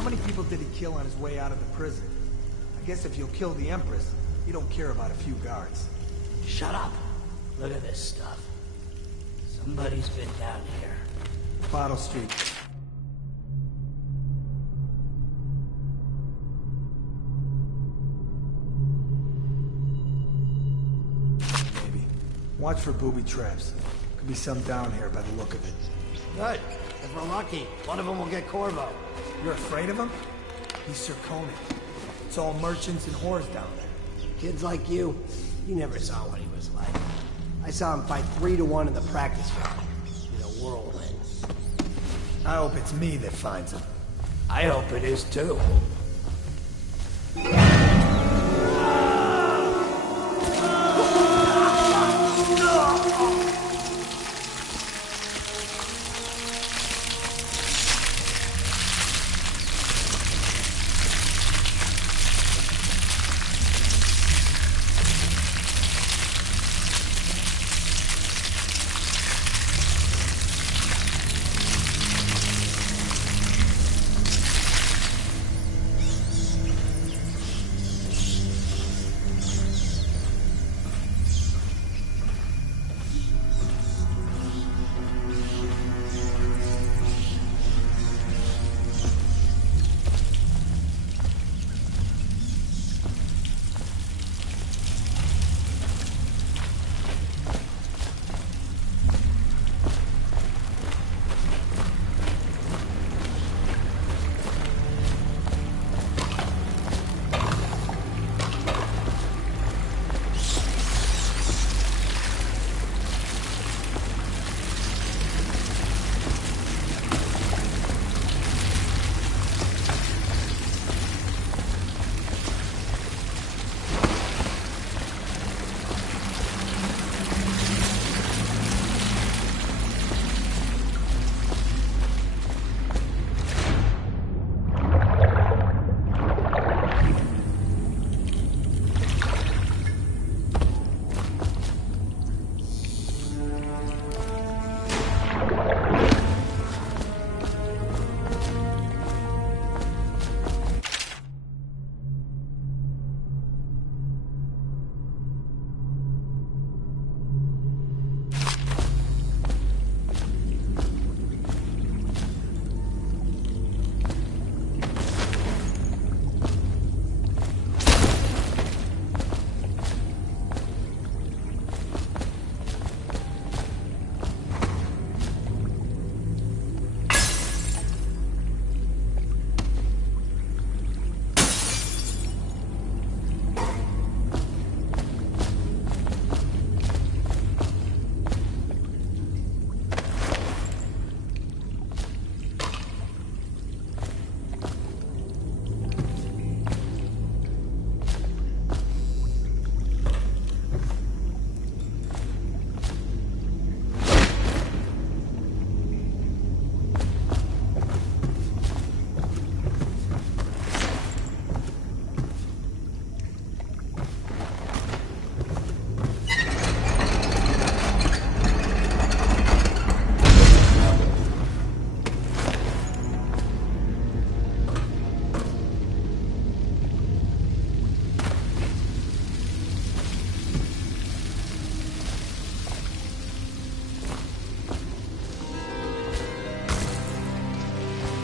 How many people did he kill on his way out of the prison? I guess if you'll kill the Empress, you don't care about a few guards. Shut up. Look at this stuff. Somebody's been down here. Bottle Street. Maybe. Watch for booby traps. Could be some down here by the look of it. Good. If we're lucky, one of them will get Corvo. You're afraid of him? He's Circonian. It's all merchants and whores down there. Kids like you never saw what he was like. I saw him fight 3-to-1 in the practice field. In a whirlwind. I hope it's me that finds him. I hope it is too.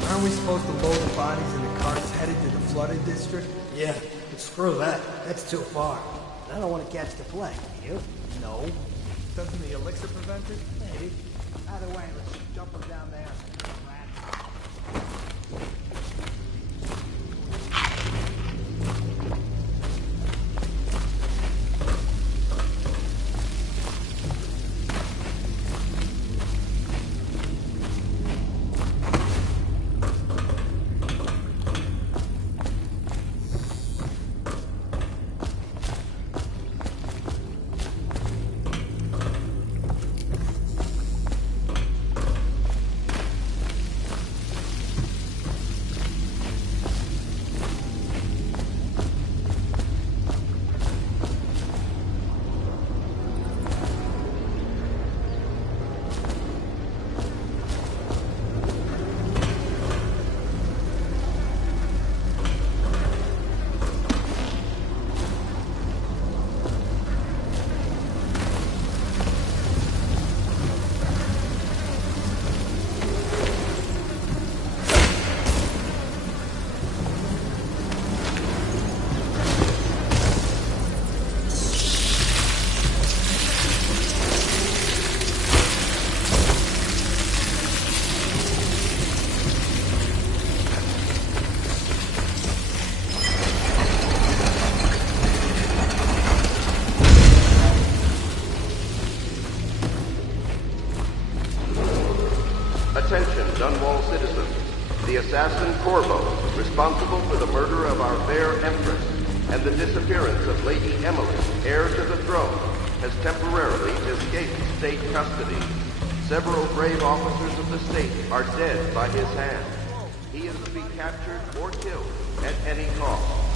Aren't we supposed to load the bodies in the carts headed to the flooded district? Yeah, but screw that. That's too far. I don't want to catch the plague. You? No. Doesn't the elixir prevent it? Maybe. Either way, let's dump them down there. The assassin Corvo, responsible for the murder of our fair Empress and the disappearance of Lady Emily, heir to the throne, has temporarily escaped state custody. Several brave officers of the state are dead by his hand. He is to be captured or killed at any cost.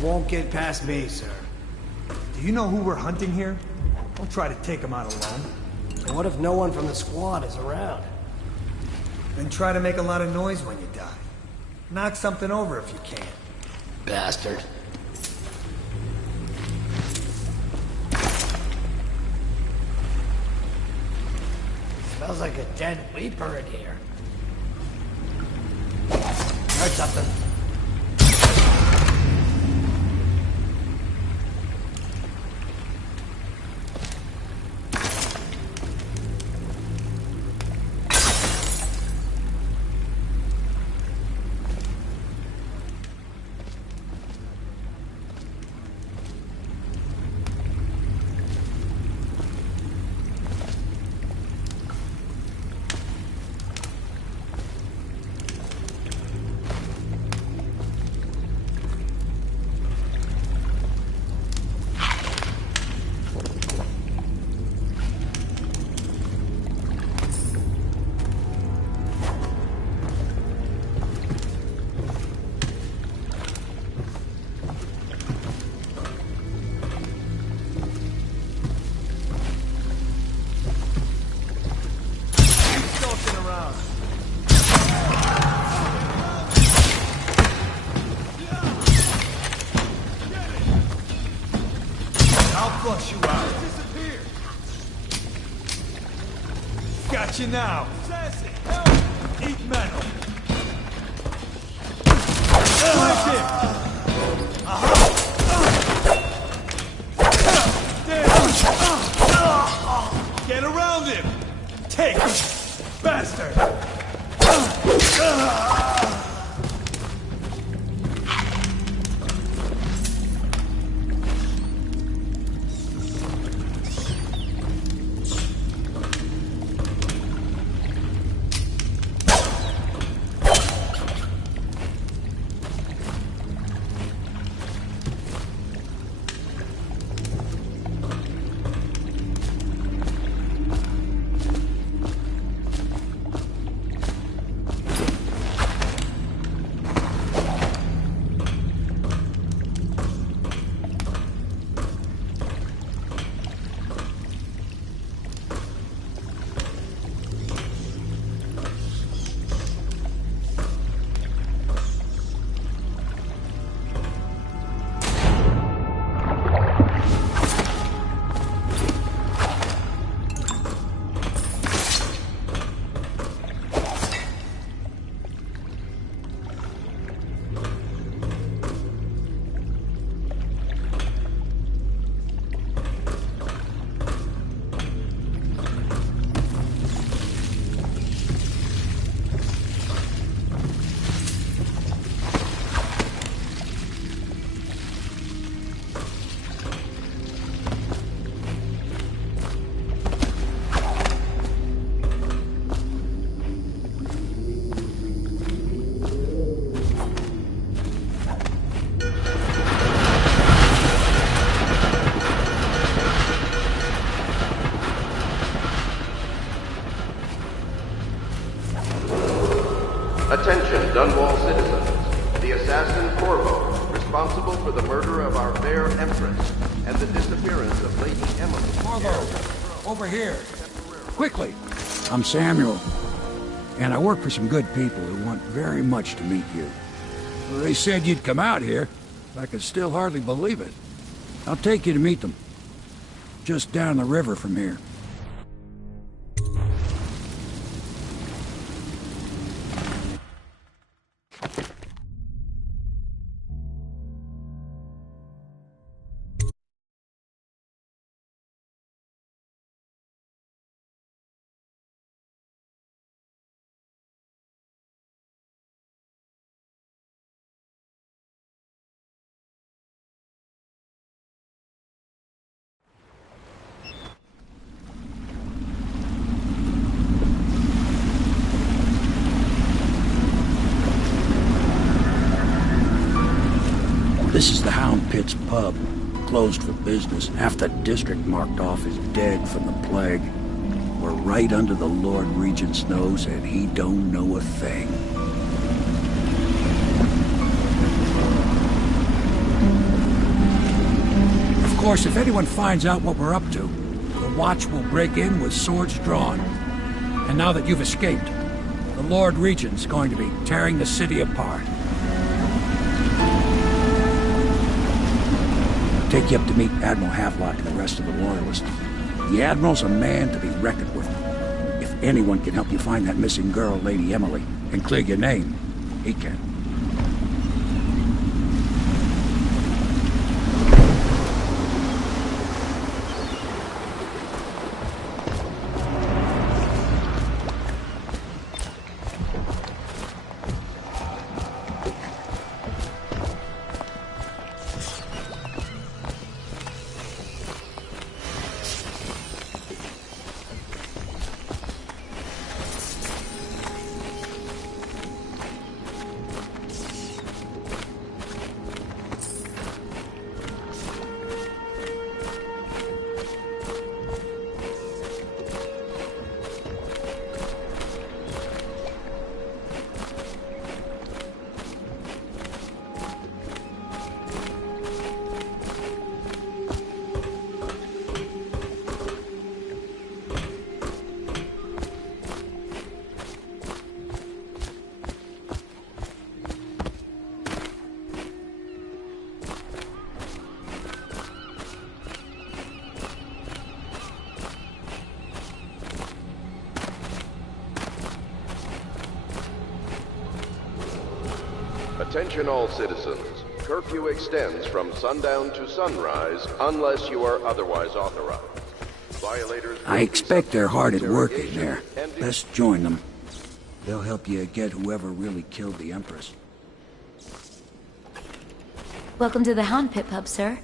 Won't get past me, sir. Do you know who we're hunting here? Don't try to take him out alone. And what if no one from the squad is around? Then try to make a lot of noise when you die. Knock something over if you can. Bastard. Smells like a dead Reaper in here. Heard something. Got you now. Sassy, help! Eat metal. Right there. Get around him! Take him! Bastard! Attention, Dunwall citizens. The assassin Corvo, responsible for the murder of our fair Empress and the disappearance of Lady Emily. Corvo, over here. Quickly. I'm Samuel, and I work for some good people who want very much to meet you. Well, they said you'd come out here. I could still hardly believe it. I'll take you to meet them. Just down the river from here. This is the Hound Pit's pub, closed for business. Half the district marked off as dead from the plague. We're right under the Lord Regent's nose, and he don't know a thing. Of course, if anyone finds out what we're up to, the Watch will break in with swords drawn. And now that you've escaped, the Lord Regent's going to be tearing the city apart. Take you up to meet Admiral Havelock and the rest of the Loyalists. The Admiral's a man to be reckoned with. If anyone can help you find that missing girl, Lady Emily, and clear your name, he can. Attention all citizens. Curfew extends from sundown to sunrise unless you are otherwise authorized. Violators I expect they're hard at work in there. Let's join them. They'll help you get whoever really killed the Empress. Welcome to the Hound Pit Pub, sir.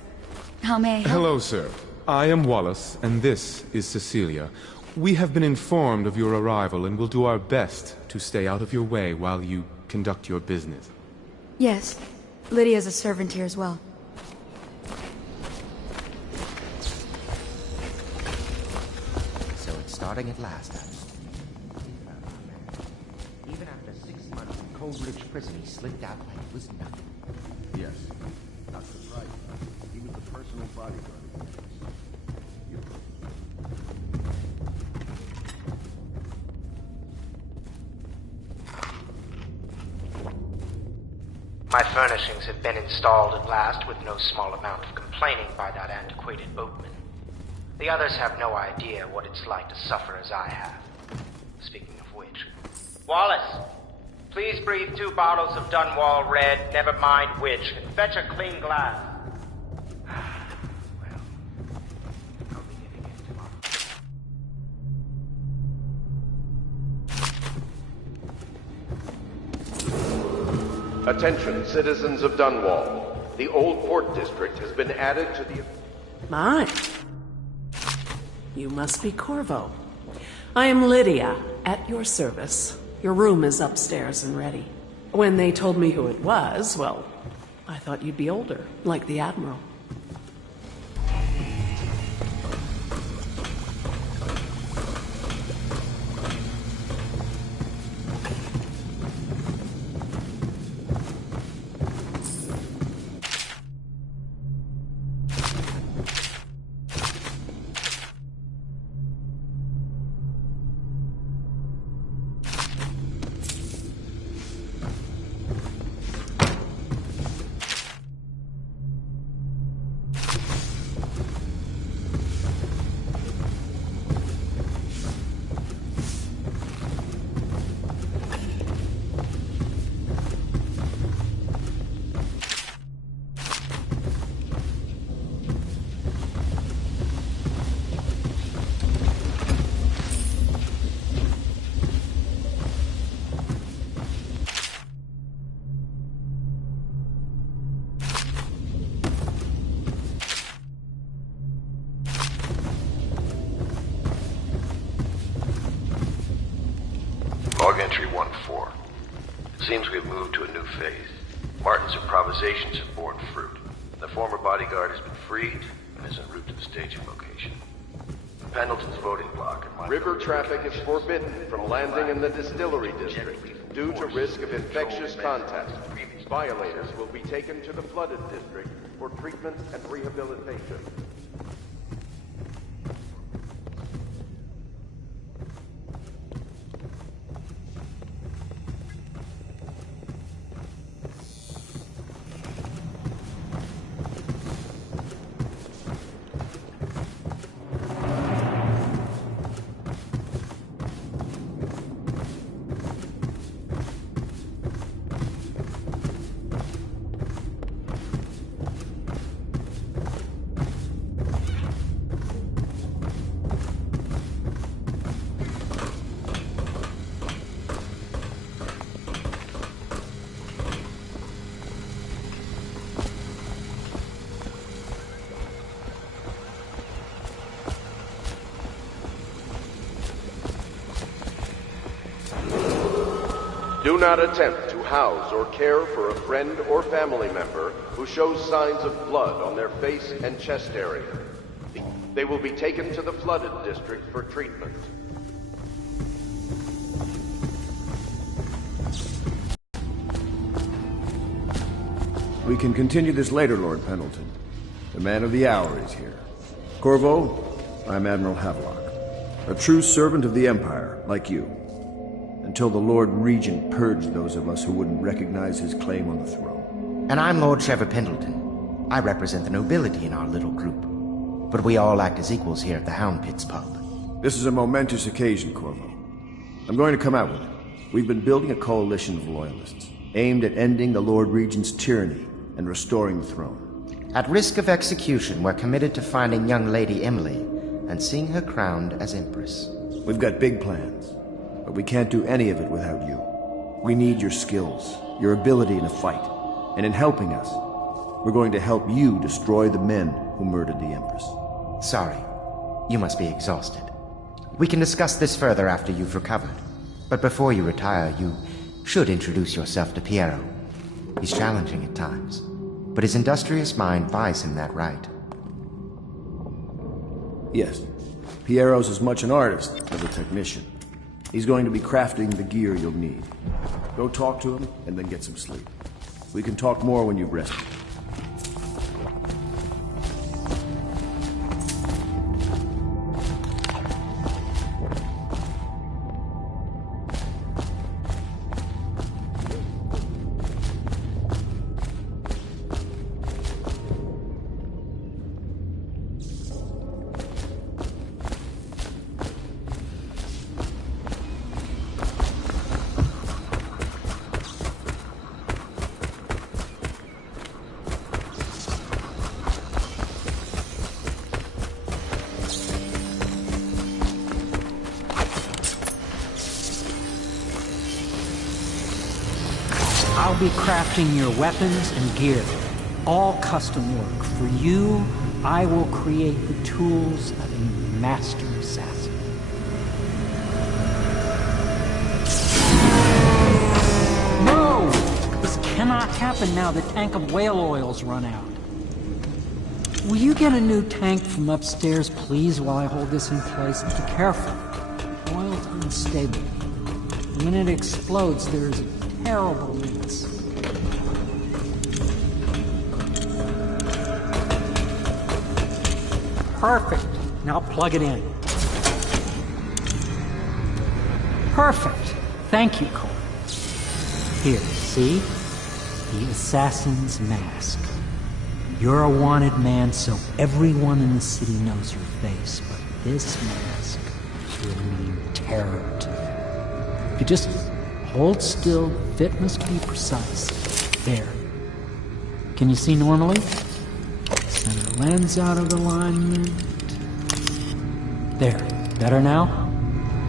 How may I help? Hello, sir. I am Wallace, and this is Cecilia. We have been informed of your arrival and will do our best to stay out of your way while you conduct your business. Yes. Lydia's a servant here as well. So it's starting at last, huh? Even after 6 months in Coldridge Prison, he slipped out like it was nothing. Yes. Not surprised. He was the personal bodyguard. My furnishings have been installed at last with no small amount of complaining by that antiquated boatman. The others have no idea what it's like to suffer as I have. Speaking of which... Wallace! Please breathe 2 bottles of Dunwall Red, never mind which, and fetch a clean glass. Well, I'll be giving it tomorrow. Attention, citizens of Dunwall. The Old Port District has been added to the... My. You must be Corvo. I am Lydia, at your service. Your room is upstairs and ready. When they told me who it was, well, I thought you'd be older, like the Admiral. Log entry 1-4. It seems we've moved to a new phase. Martin's improvisations have borne fruit. The former bodyguard has been freed and is en route to the staging location. Pendleton's voting block and River traffic is forbidden from landing in the distillery district due to risk of infectious contact. Violators will be taken to the flooded district for treatment and rehabilitation. Do not attempt to house or care for a friend or family member who shows signs of blood on their face and chest area. They will be taken to the flooded district for treatment. We can continue this later, Lord Pendleton. The man of the hour is here. Corvo, I'm Admiral Havelock. A true servant of the Empire, like you. Until the Lord Regent purged those of us who wouldn't recognize his claim on the throne. And I'm Lord Trevor Pendleton. I represent the nobility in our little group. But we all act as equals here at the Hound Pits pub. This is a momentous occasion, Corvo. I'm going to come out with it. We've been building a coalition of loyalists. aimed at ending the Lord Regent's tyranny and restoring the throne. At risk of execution, we're committed to finding young Lady Emily and seeing her crowned as Empress. We've got big plans, but we can't do any of it without you. We need your skills, your ability in a fight, and in helping us, we're going to help you destroy the men who murdered the Empress. Sorry, you must be exhausted. We can discuss this further after you've recovered. But before you retire, you should introduce yourself to Piero. He's challenging at times, but his industrious mind buys him that right. Yes, Piero's as much an artist as a technician. He's going to be crafting the gear you'll need. Go talk to him, and then get some sleep. We can talk more when you've rested. I'll be crafting your weapons and gear. All custom work. For you, I will create the tools of a master assassin. No! This cannot happen now the tank of whale oil's run out. Will you get a new tank from upstairs, please, while I hold this in place? Be careful. Oil's unstable. When it explodes, there's a terrible mess. Perfect. Now plug it in. Perfect. Thank you, Cole. Here, see? The assassin's mask. You're a wanted man, so everyone in the city knows your face, but this mask will mean terror to them. If you just hold still, fit must be precise. There. Can you see normally? Center lens out of alignment. There. Better now?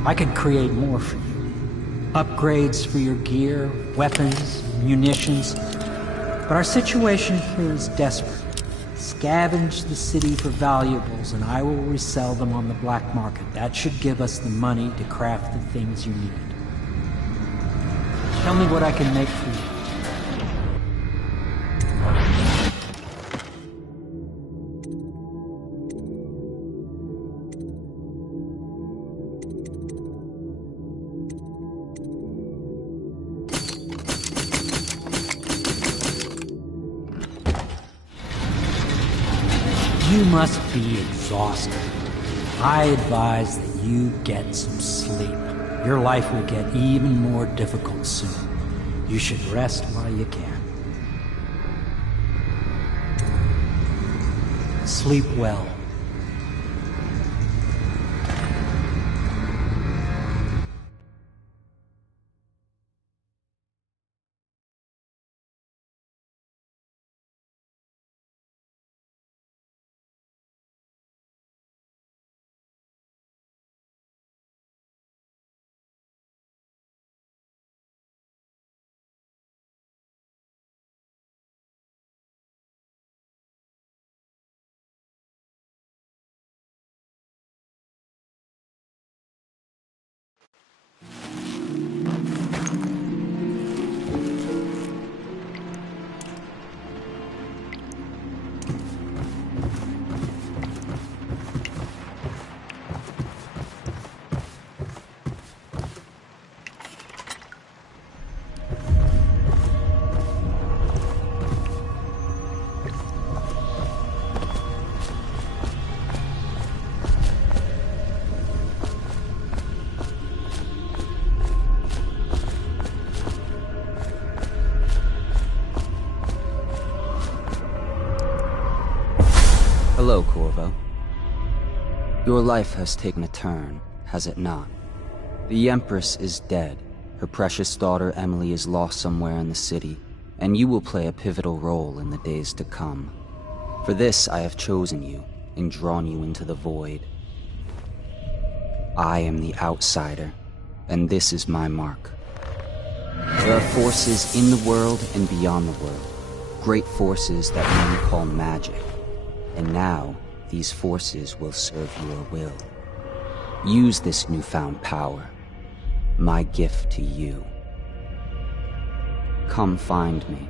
I could create more for you. Upgrades for your gear, weapons, munitions. But our situation here is desperate. Scavenge the city for valuables, and I will resell them on the black market. That should give us the money to craft the things you need. Tell me what I can make for you. You must be exhausted. I advise that you get some sleep. Your life will get even more difficult soon. You should rest while you can. Sleep well. Hello, Corvo. Your life has taken a turn, has it not? The Empress is dead. Her precious daughter Emily is lost somewhere in the city, and you will play a pivotal role in the days to come. For this I have chosen you and drawn you into the void. I am the outsider, and this is my mark. There are forces in the world and beyond the world, great forces that men call magic, and now these forces will serve your will. Use this newfound power, my gift to you. Come find me.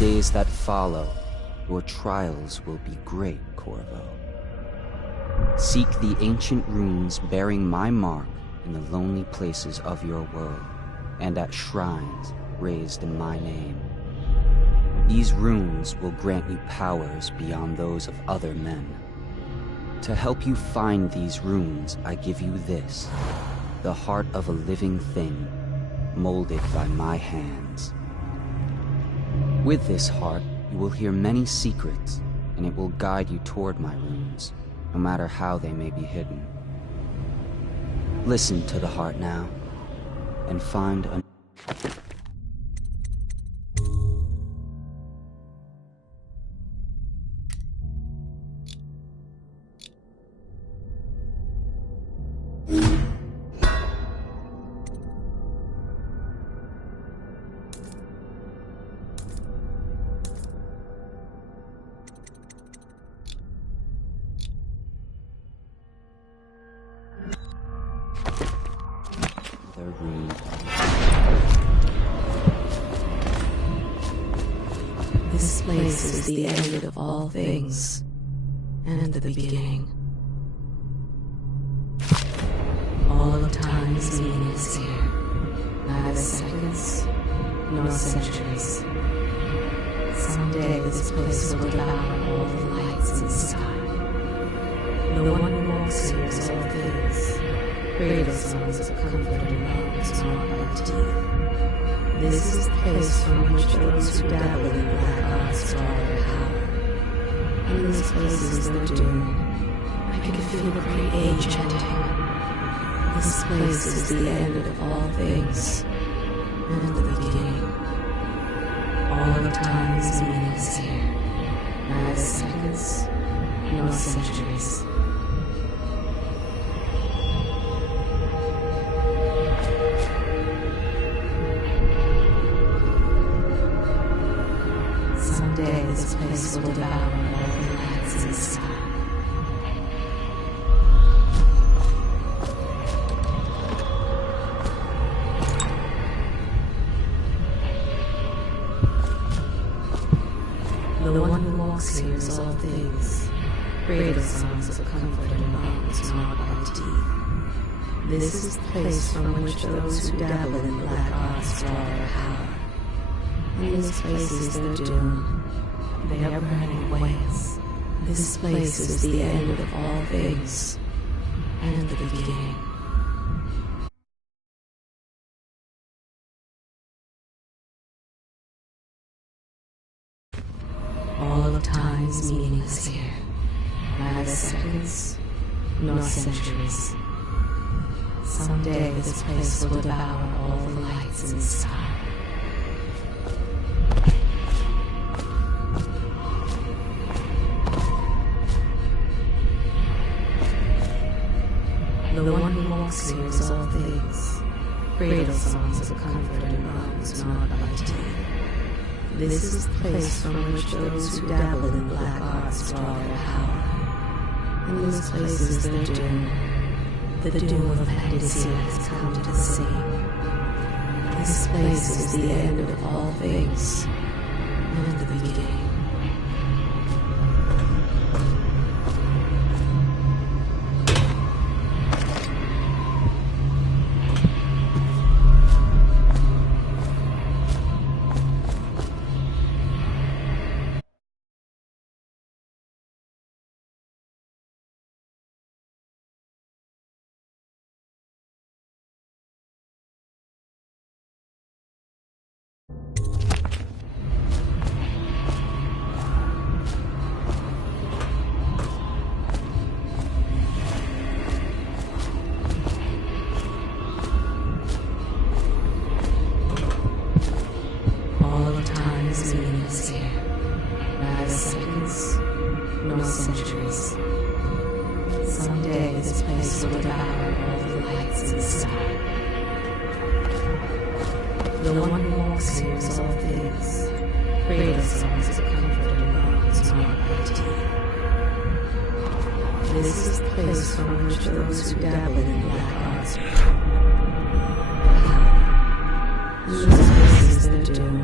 Days that follow, your trials will be great, Corvo. Seek the ancient runes bearing my mark in the lonely places of your world, and at shrines raised in my name. These runes will grant you powers beyond those of other men. To help you find these runes, I give you this, the heart of a living thing, molded by my hands. With this heart, you will hear many secrets, and it will guide you toward my runes, no matter how they may be hidden. Listen to the heart now, and find a... This place is the end of all things, and the beginning. All of time's meaning is here, neither seconds nor centuries. Someday this place will devour all the lights in the sky. The one who walks here is all things. Cradle songs of comfort and love gnawed by teeth. This is the place from which those who dabble in black arts draw their power. And this place is their doom. I can feel the great age ending. This place is the end of all things, and the beginning. All of time is meaningless here. Neither seconds, nor centuries. Someday this place will devour all the lights in the sky. The one who walks here is all things. Cradle songs of comfort and arms gnawed by teeth. This is the place from which those who dabble in black arts draw their power. And this place is their doom. They are burning ways. This place is the end of all things, and the beginning. All of time is meaningless here. Neither seconds, nor centuries. Someday this place will devour all the lights in the sky. The one who walks here is all things. Cradle songs of comfort and arms gnawed by teeth. This is the place from which those who dabble in black arts draw their power. And this place is their doom. The doom of Panacea has come to the sea. This place is the end of all things, and the beginning. The one who walks here is all things. Cradle songs of comfort and arms gnawed by teeth. This is the place from which those who dabble in black arts this place is their doom.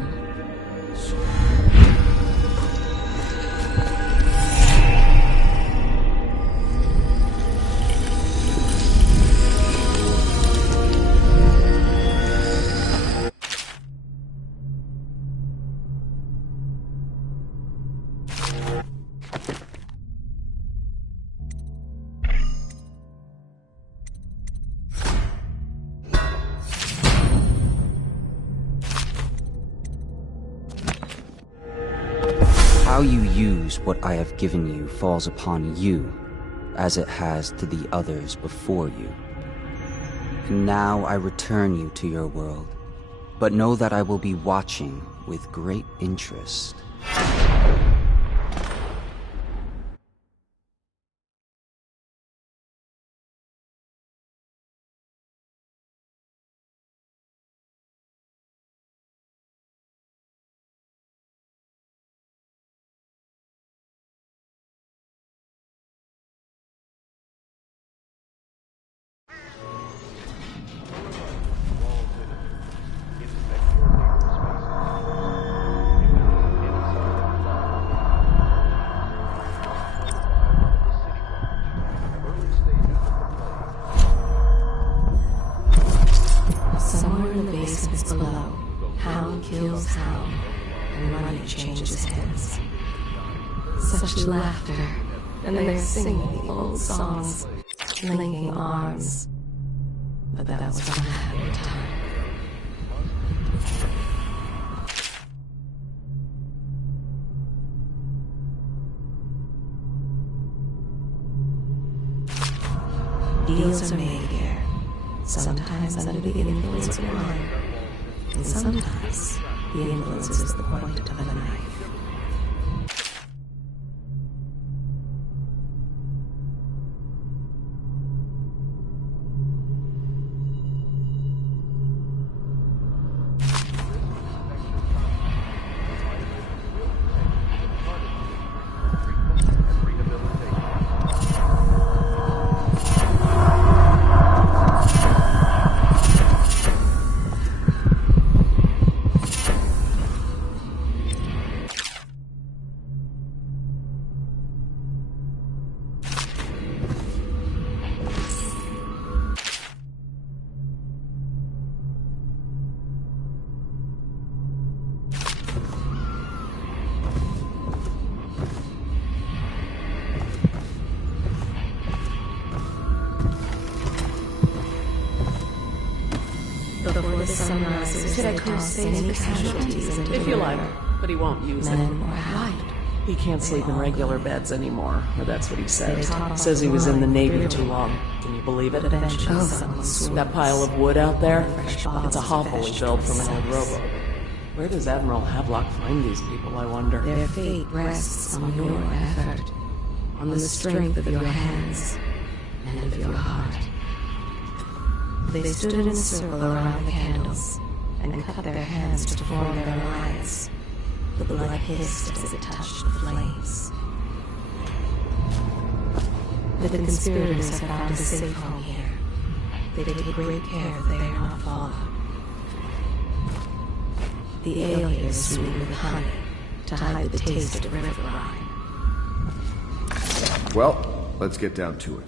How you use what I have given you falls upon you, as it has to the others before you. And now I return you to your world, but know that I will be watching with great interest. Somewhere in the basements below, hound kills hound, and money changes hands. Such laughter, and they're singing the old songs, linking arms. But that was one happy time. Deals are made here, sometimes under the influence of wine, and sometimes the influence is the point of a knife. Should I curse any casualties? If you like, but he won't use it. He can't sleep in regular beds anymore, or that's what he says. Says he was in the Navy too long. Can you believe it? That pile of wood out there? It's a hovel he built from an old rowboat. Where does Admiral Havelock find these people, I wonder? Their fate rests on your effort, on the strength of your hands, and of your heart. They stood in a circle around the candles, and cut their hands to form their lines. The blood hissed as it touched the flames. The conspirators have found a safe home here. They take great care that they are not followed. The ale here is sweetened with honey to hide the taste of river brine. Well, let's get down to it.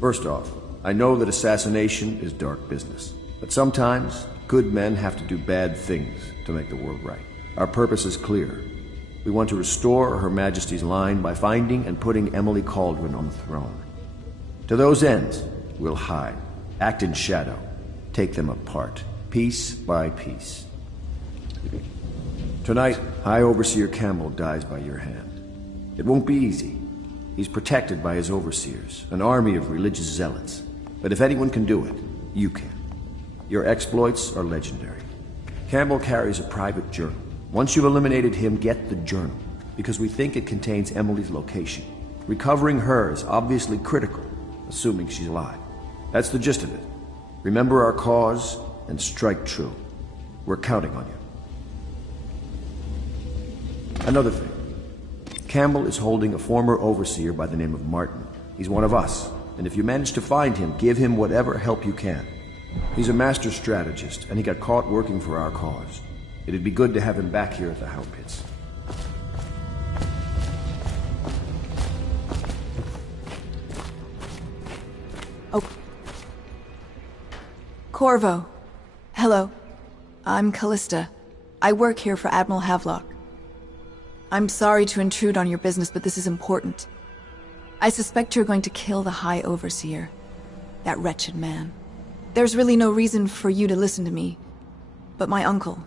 First off, I know that assassination is dark business, but sometimes good men have to do bad things to make the world right. Our purpose is clear. We want to restore Her Majesty's line by finding and putting Emily Cauldron on the throne. To those ends, we'll hide, act in shadow, take them apart, piece by piece. Tonight, High Overseer Campbell dies by your hand. It won't be easy. He's protected by his overseers, an army of religious zealots. But if anyone can do it, you can. Your exploits are legendary. Campbell carries a private journal. Once you've eliminated him, get the journal, because we think it contains Emily's location. Recovering her is obviously critical, assuming she's alive. That's the gist of it. Remember our cause and strike true. We're counting on you. Another thing. Campbell is holding a former overseer by the name of Martin. He's one of us, and if you manage to find him, give him whatever help you can. He's a master strategist, and he got caught working for our cause. It'd be good to have him back here at the Hound Pits. Oh. Corvo. Hello. I'm Callista. I work here for Admiral Havelock. I'm sorry to intrude on your business, but this is important. I suspect you're going to kill the High Overseer. That wretched man. There's really no reason for you to listen to me, but my uncle,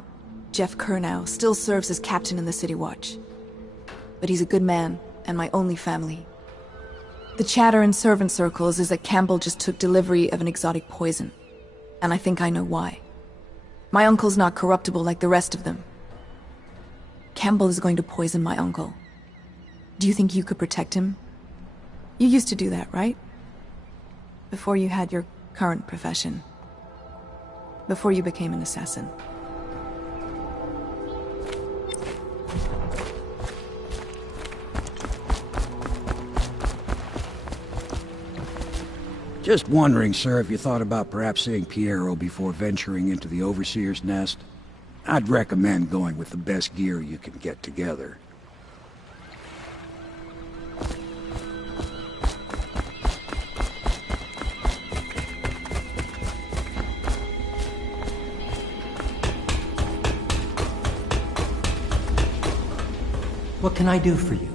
Jeff Kernow, still serves as captain in the City Watch. But he's a good man, and my only family. The chatter in servant circles is that Campbell just took delivery of an exotic poison, and I think I know why. My uncle's not corruptible like the rest of them. Campbell is going to poison my uncle. Do you think you could protect him? You used to do that, right? Before you had your current profession. Before you became an assassin. Just wondering, sir, if you thought about perhaps seeing Piero before venturing into the Overseer's nest. I'd recommend going with the best gear you can get together. What can I do for you?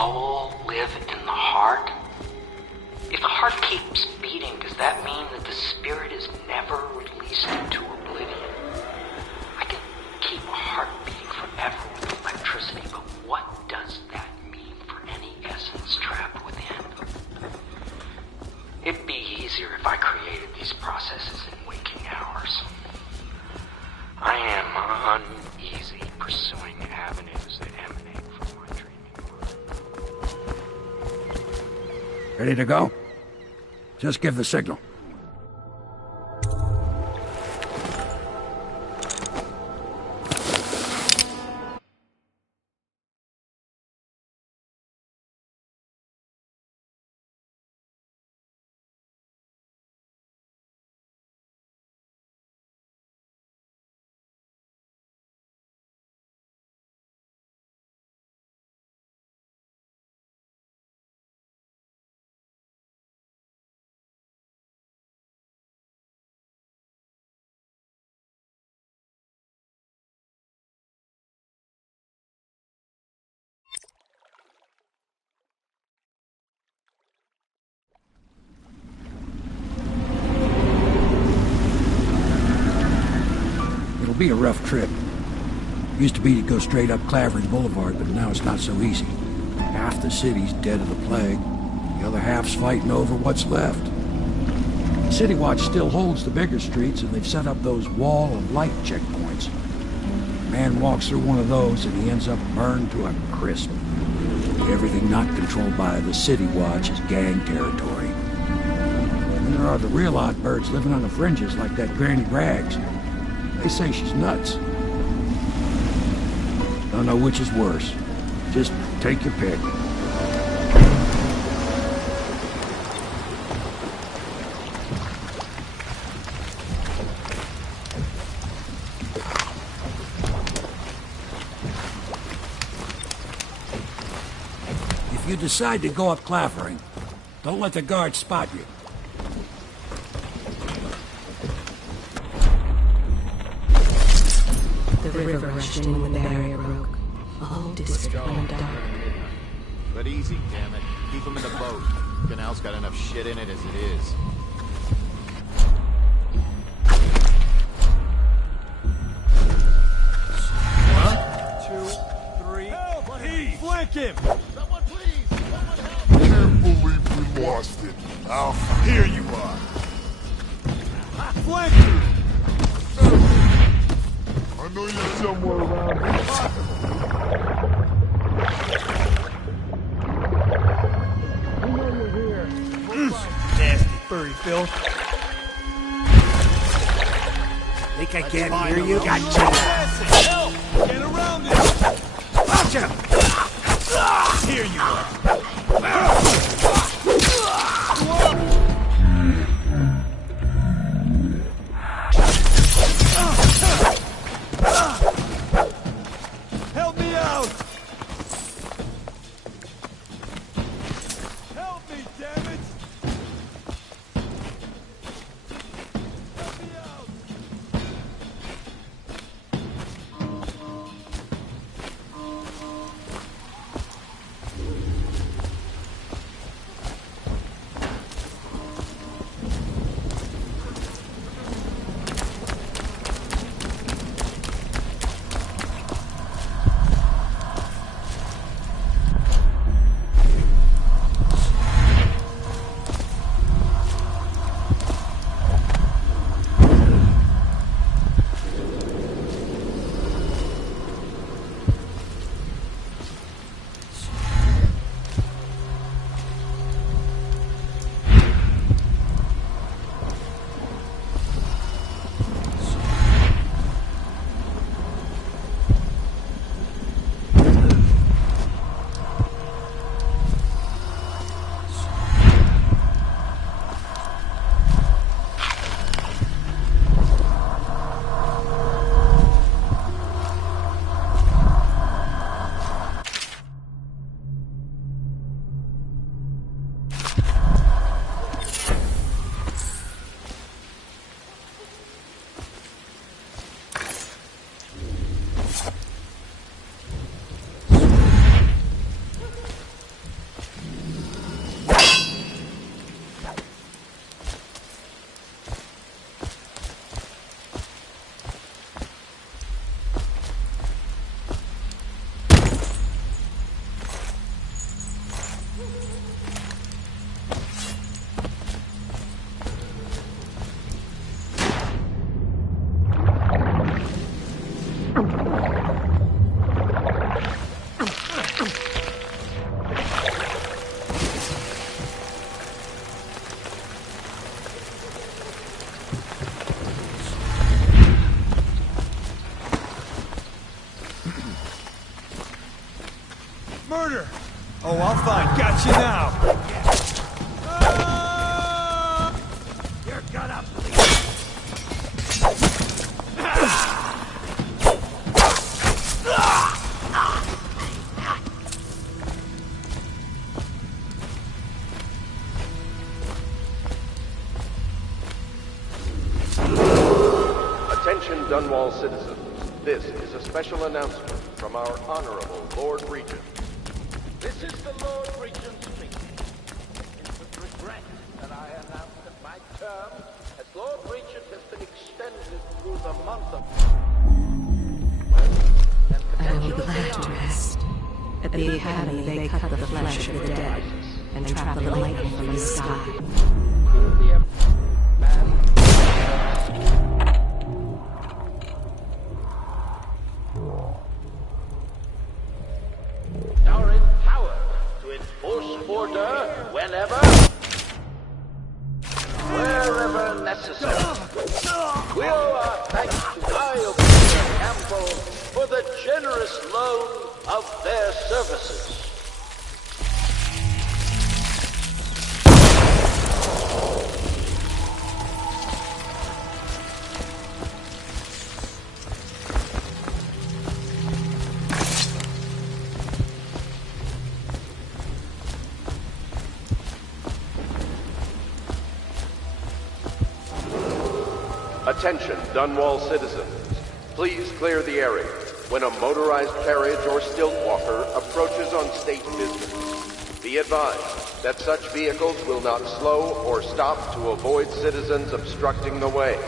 soul live in the heart? If the heart keeps beating, does that mean that the spirit is never released into oblivion? I can keep a heart beating forever with electricity, but what does that mean for any essence trapped within? It'd be easier if I created these processes in waking hours. I am uneasy pursuing avenues that emanate from my dreaming world. Ready to go? Just give the signal. Be a rough trip. Used to be to go straight up Clavering Boulevard, but now it's not so easy. Half the city's dead of the plague. The other half's fighting over what's left. City Watch still holds the bigger streets, and they've set up those wall of light checkpoints. A man walks through one of those, and he ends up burned to a crisp. Everything not controlled by the City Watch is gang territory. And there are the real odd birds living on the fringes, like that Granny Braggs. They say she's nuts. Don't know which is worse. Just take your pick. If you decide to go up Clavering, don't let the guards spot you. The river rushed in when the barrier broke. A whole district went dark. But easy, damn it. Keep them in the boat. Canal's got enough shit in it as it is. One, 2, 3. Help! Heave! Flank him! Someone please! Someone help! Can't believe we lost it. Alpha, here you are. Flank him! I know you're somewhere around here. I know you're here. Nasty furry filth. Think I can't hear you? Gotcha! Help! Get around this! Gotcha! Here you are. Help me out! Help me, damn it! Help me out! Murder! Oh, I'll find. Got you now! You're gonna Attention Dunwall citizens. This is a special announcement from our Honorable Lord Regent. This is the Lord Regent speaking. It's with regret that I announce that my term as Lord Regent has been extended through the month of... I will be glad to rest. At the Academy, they cut the flesh of the dead and trap the lightning from the sky. Are empowered to enforce order whenever, wherever necessary. We owe our thanks to High Officer Campbell for the generous loan of their services. Attention, Dunwall citizens. Please clear the area when a motorized carriage or stilt walker approaches on state business. Be advised that such vehicles will not slow or stop to avoid citizens obstructing the way.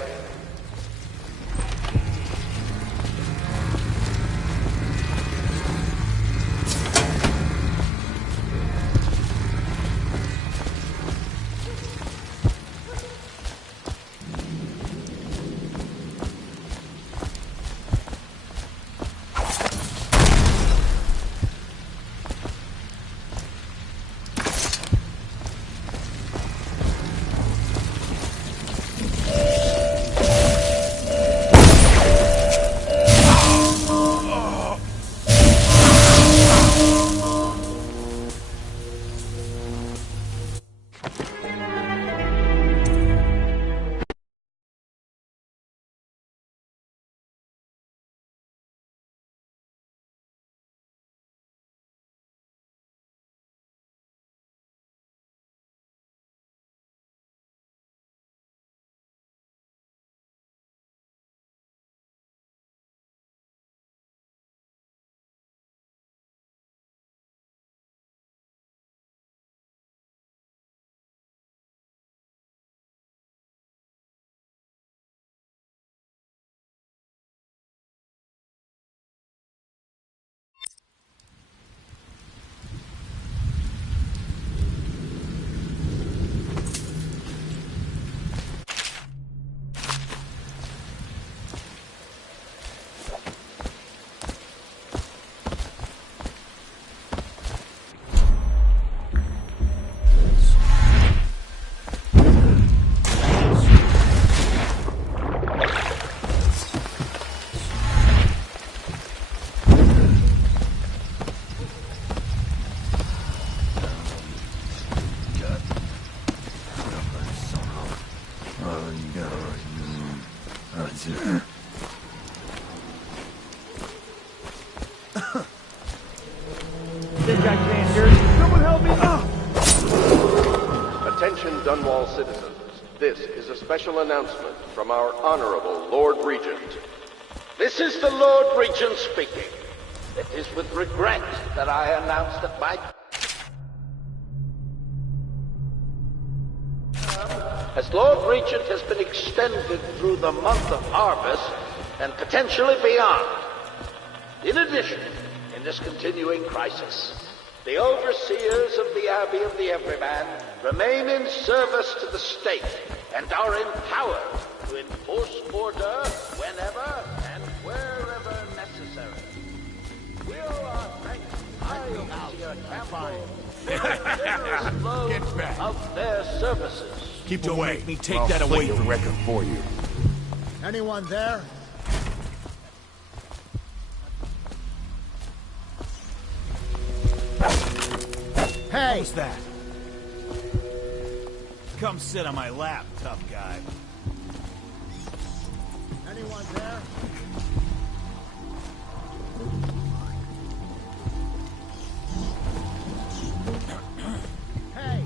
Think I can't hear you? Someone help me! Attention Dunwall citizens. This is a special announcement from our Honorable Lord Regent. This is the Lord Regent speaking. It is with regret that I announce that my as Lord Regent has been extended through the month of harvest and potentially beyond. In addition, in this continuing crisis, the overseers of the Abbey of the Everyman remain in service to the state and are empowered to enforce order whenever and wherever necessary. We owe our thanks to High Overseer Campbell for the generous loan of their services. Keep away. Make me take that away the record for you. Anyone there? Hey! What was that? Come sit on my lap, tough guy. Anyone there? Hey!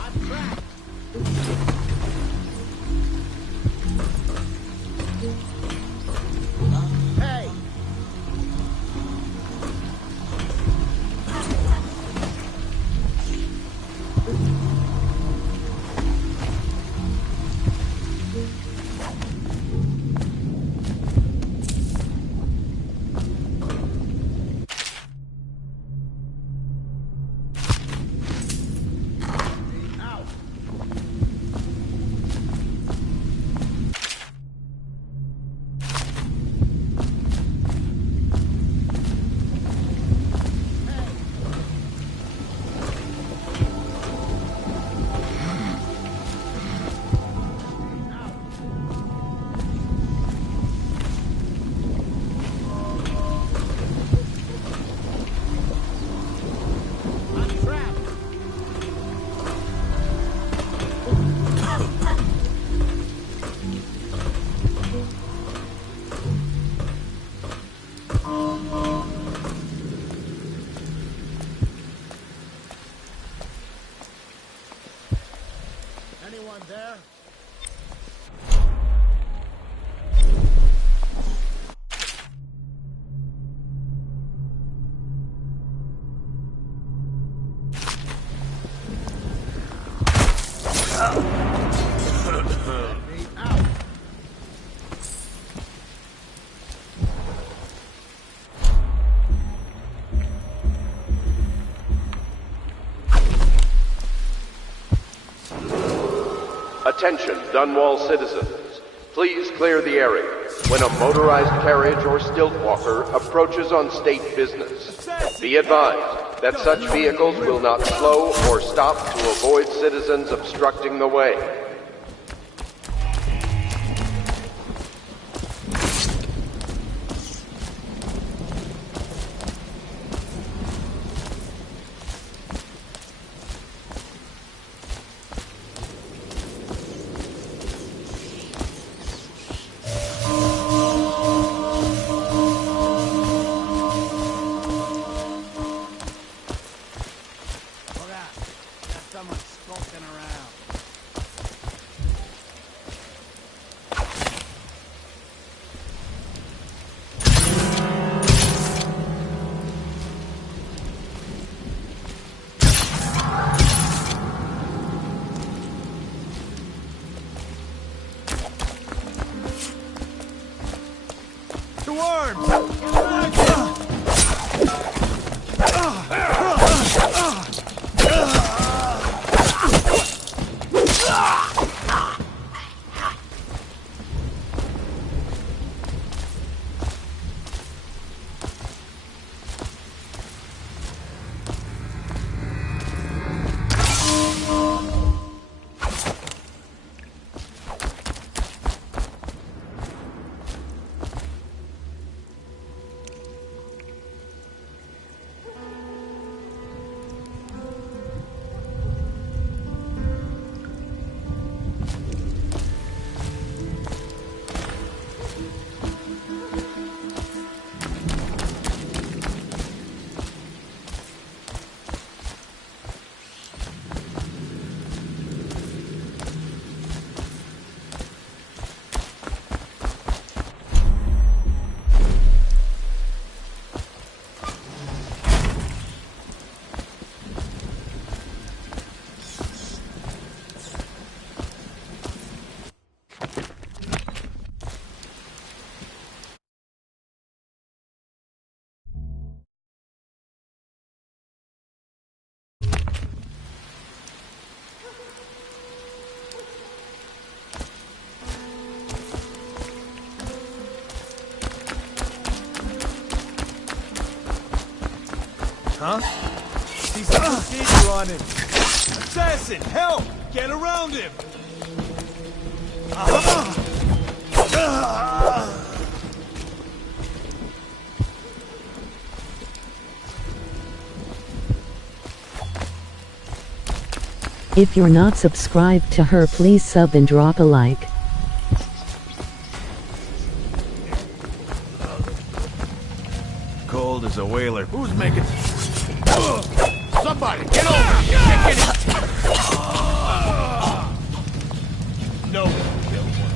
I'm trapped! Hey! Anyone there? Attention, Dunwall citizens. Please clear the area when a motorized carriage or stilt walker approaches on state business. Be advised that such vehicles will not slow or stop to avoid citizens obstructing the way. Huh? He's got a seizure on him. Assassin, help! Get around him! If you're not subscribed to her, please sub and drop a like. Cold as a whaler. Who's making... Somebody, get over here! Get it! No one killed one.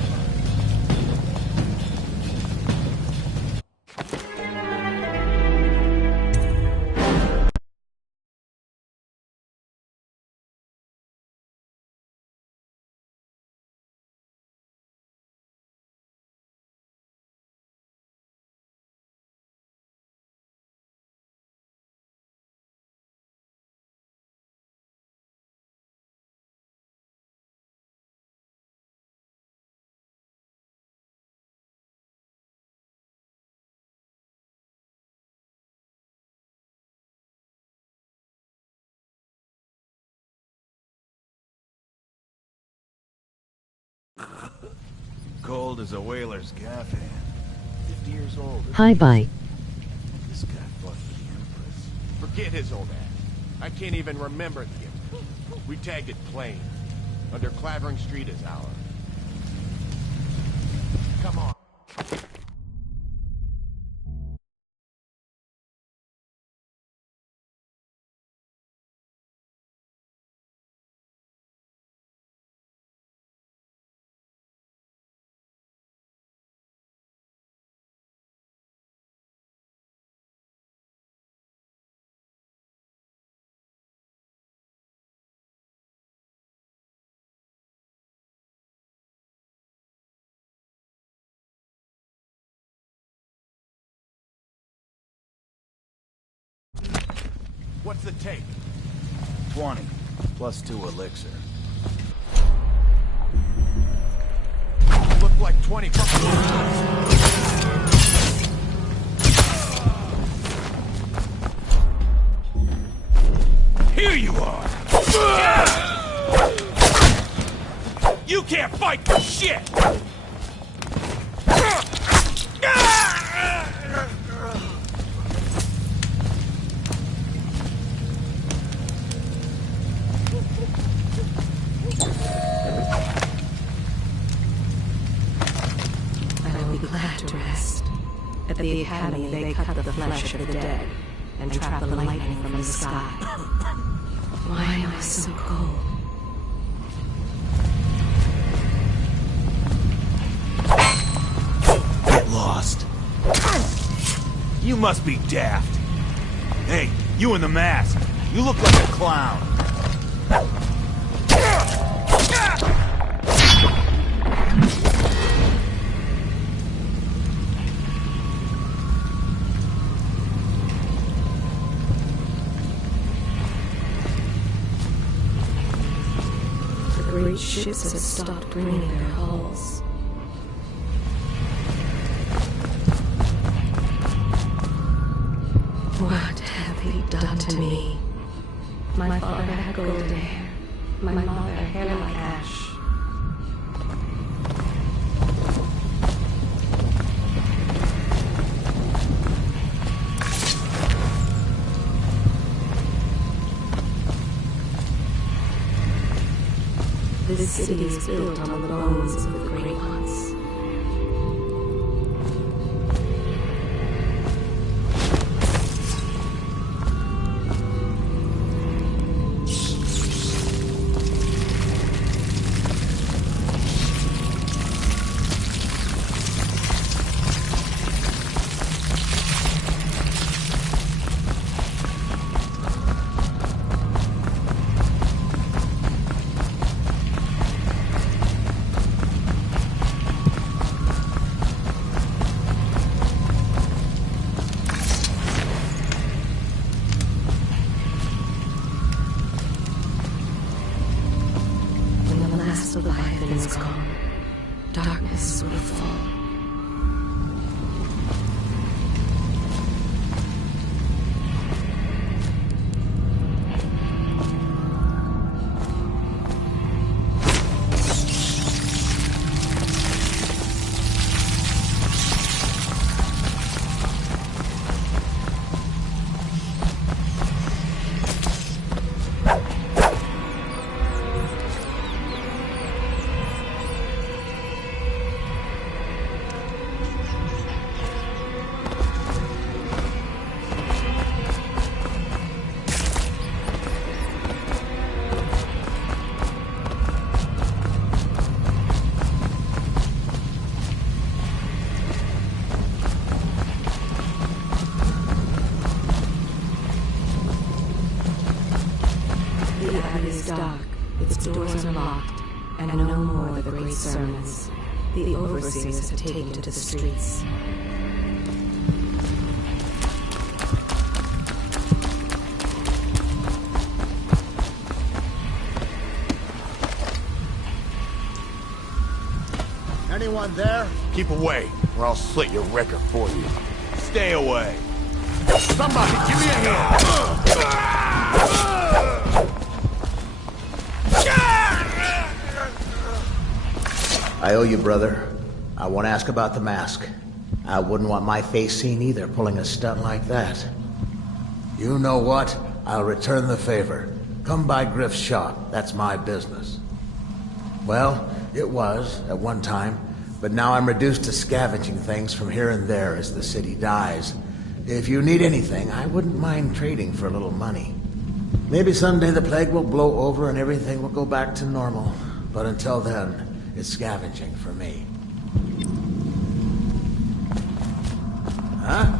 Cold as a whaler's gaff hand. 50 years old. Hi bye. This guy fought for the Empress. Forget his old ass. I can't even remember the Empress. We tagged it plain. Under Clavering Street is ours. Come on. What's the take? 20, plus 2 elixir. Look like 20 fucking... Here you are! You can't fight for shit! I will be glad to rest. At the Academy, they cut the flesh of the dead and trap the lightning from the sky. Why am I so cold? Get lost. You must be daft. Hey, you in the mask. You look like a clown. The great ships have stopped bringing their hulls. What have they done to me? My father had golden hair. My mother hair like ash. This city is built on the bones of the great ones. are locked, and no more the great sermons. The overseers have taken to the streets. Anyone there? Keep away, or I'll slit your record for you. Stay away. Somebody, give me a hand! I owe you, brother. I won't ask about the mask. I wouldn't want my face seen either, pulling a stunt like that. You know what? I'll return the favor. Come by Griff's shop. That's my business. Well, it was, at one time, but now I'm reduced to scavenging things from here and there as the city dies. If you need anything, I wouldn't mind trading for a little money. Maybe someday the plague will blow over and everything will go back to normal. But until then, it's scavenging for me. Huh?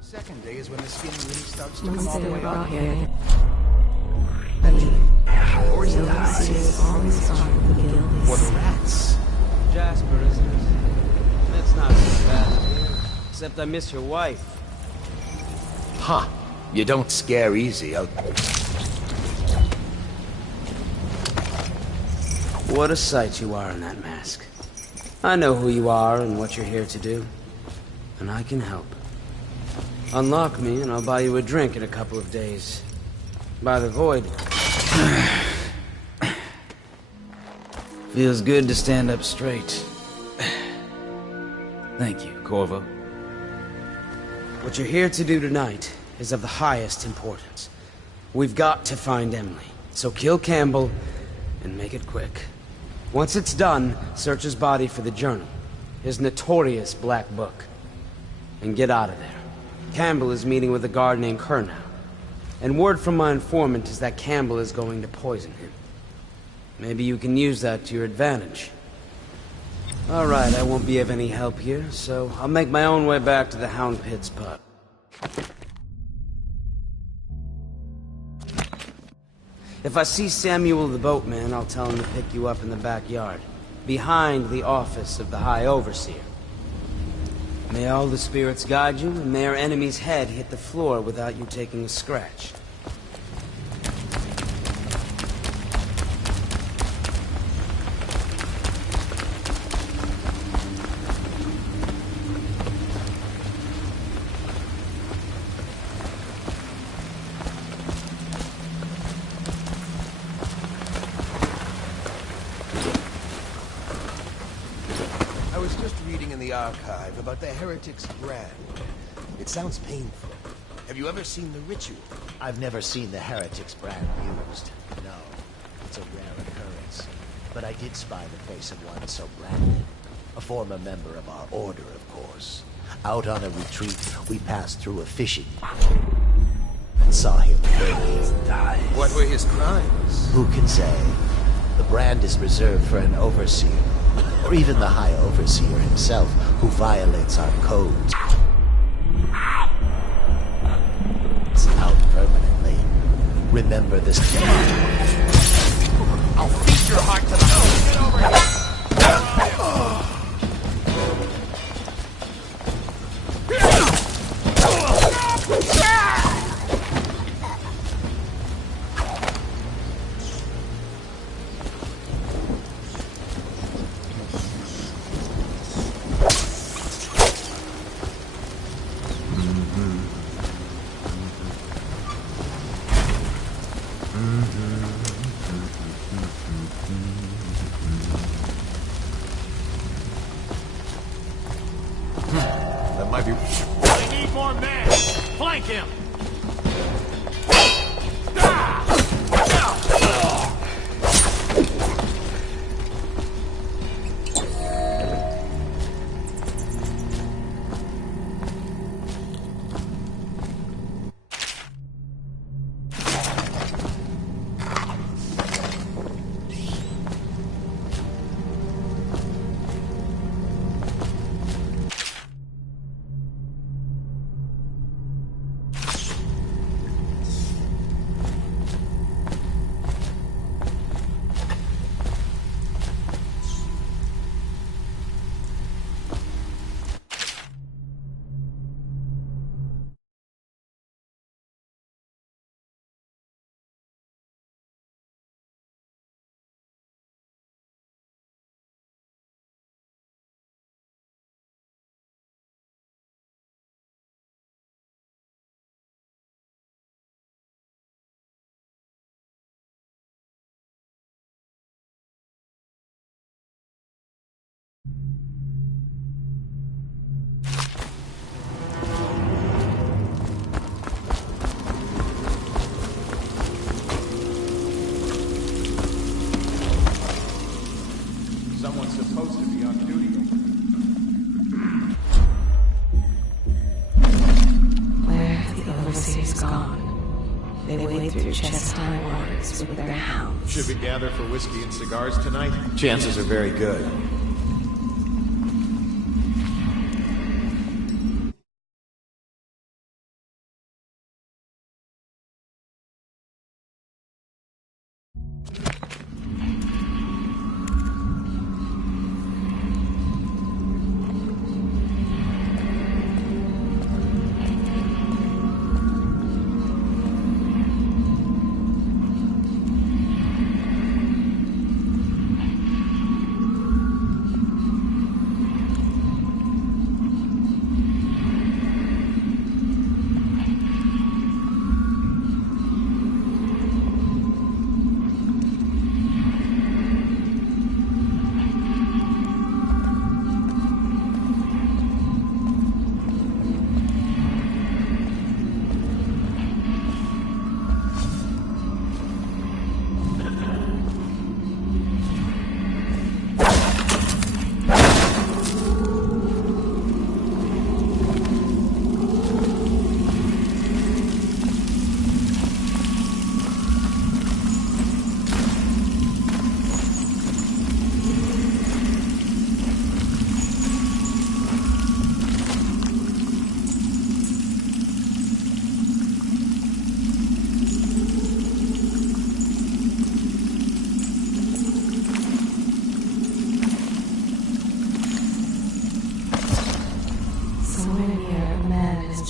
Second day is when the skin really starts to Once come all they the were way brought up. here, or he dies. Always on the guild. What rats? Jasper, isn't it? That's not so bad. Except I miss your wife. Ha! You don't scare easy. What a sight you are in that mask. I know who you are and what you're here to do. And I can help. Unlock me and I'll buy you a drink in a couple of days. By the void. Feels good to stand up straight. Thank you, Corvo. What you're here to do tonight is of the highest importance. We've got to find Emily. So kill Campbell and make it quick. Once it's done, search his body for the journal. His notorious black book. And get out of there. Campbell is meeting with a guard named Kernow. And word from my informant is that Campbell is going to poison him. Maybe you can use that to your advantage. Alright, I won't be of any help here, so I'll make my own way back to the Hound Pit's pub. If I see Samuel the boatman, I'll tell him to pick you up in the backyard, behind the office of the High Overseer. May all the spirits guide you, and may our enemy's head hit the floor without you taking a scratch. I was just reading in the archive about the Heretic's brand. It sounds painful. Have you ever seen the ritual? I've never seen the Heretic's brand used. No, it's a rare occurrence. But I did spy the face of one so branded. A former member of our order, of course. Out on a retreat, we passed through a fishing and saw him die. What were his crimes? Who can say? The brand is reserved for an overseer, or even the High Overseer himself, who violates our codes. It's out permanently. Remember this. I'll feed your heart to the... Get over here! That might be... I need more men! Flank him! Someone's supposed to be on duty. Where have the overseers gone? They wade through chest-high waters with their hounds. Should we gather for whiskey and cigars tonight? Chances are very good.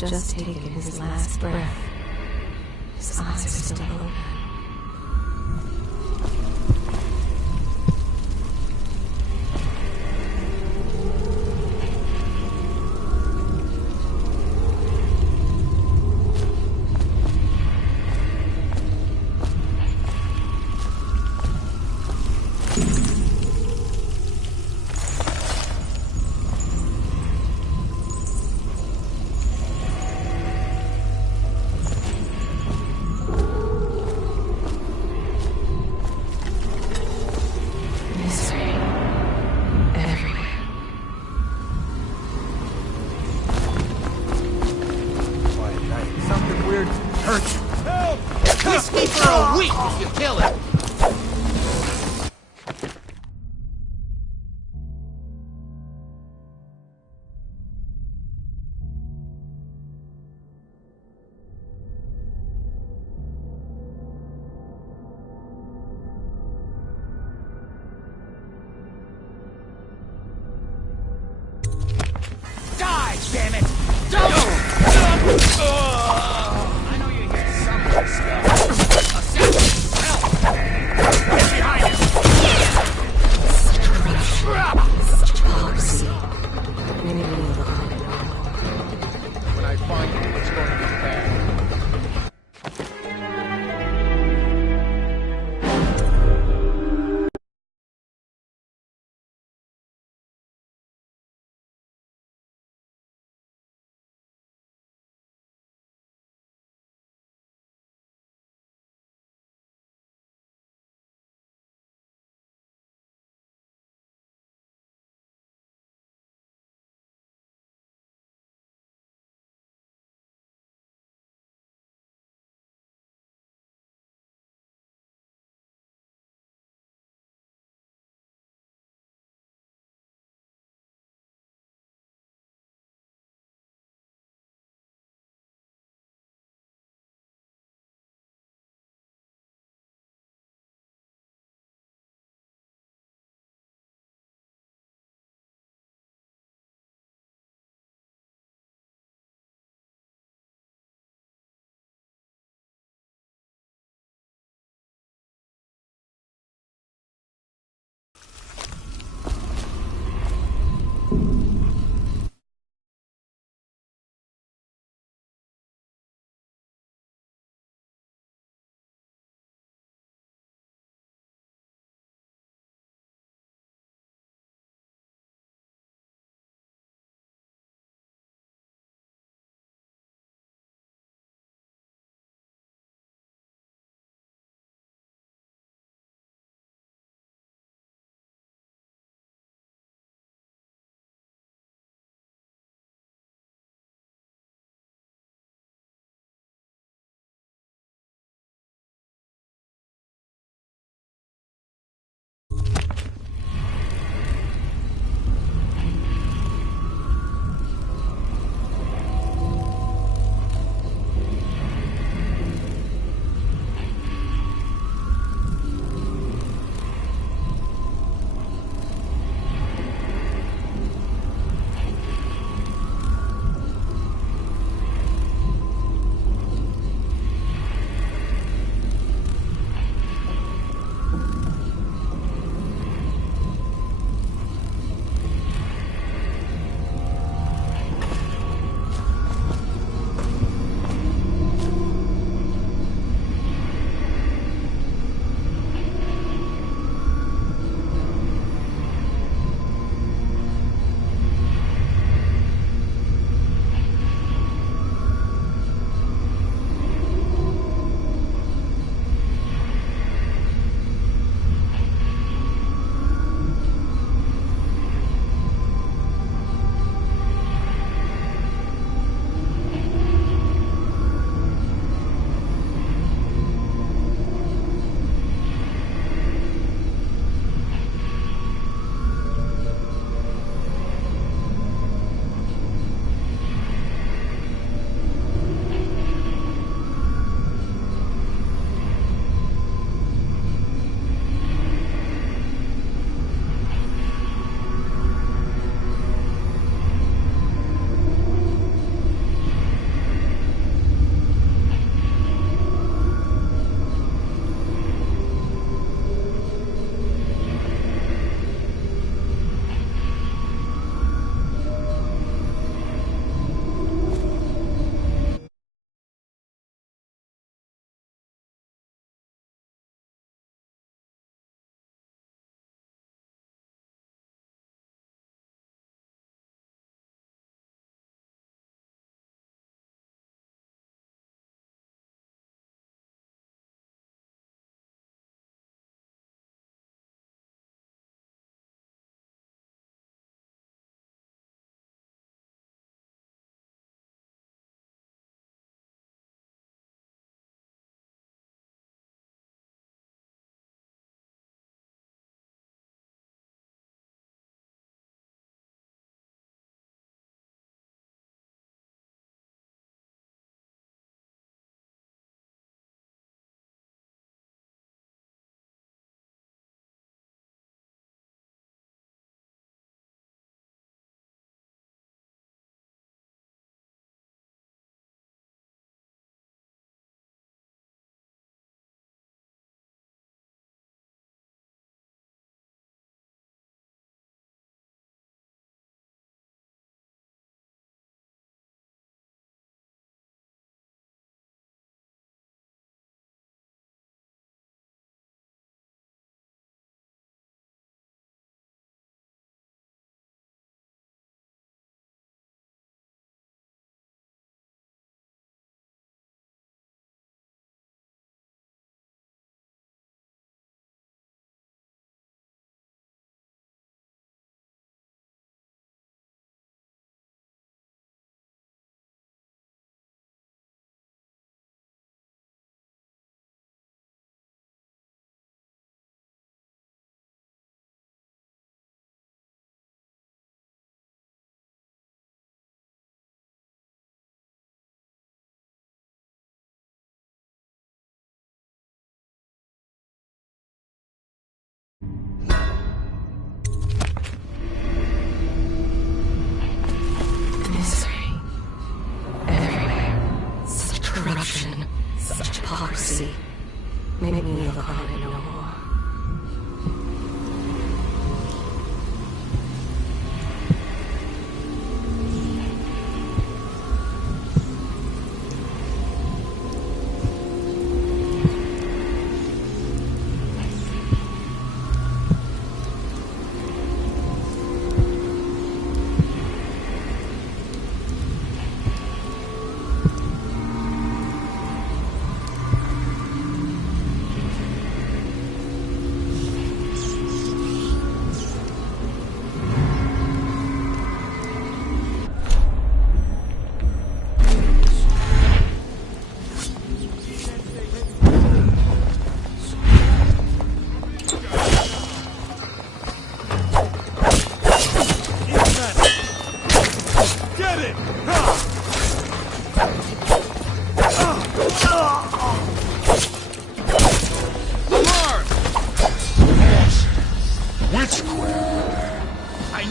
has just taken his last breath. His eyes are still open. Whiskey for a week if you kill him! Die, damn it! Don't! I know you hear some of this stuff. Assassin, help! Get behind him! When I find you, it's going to be bad.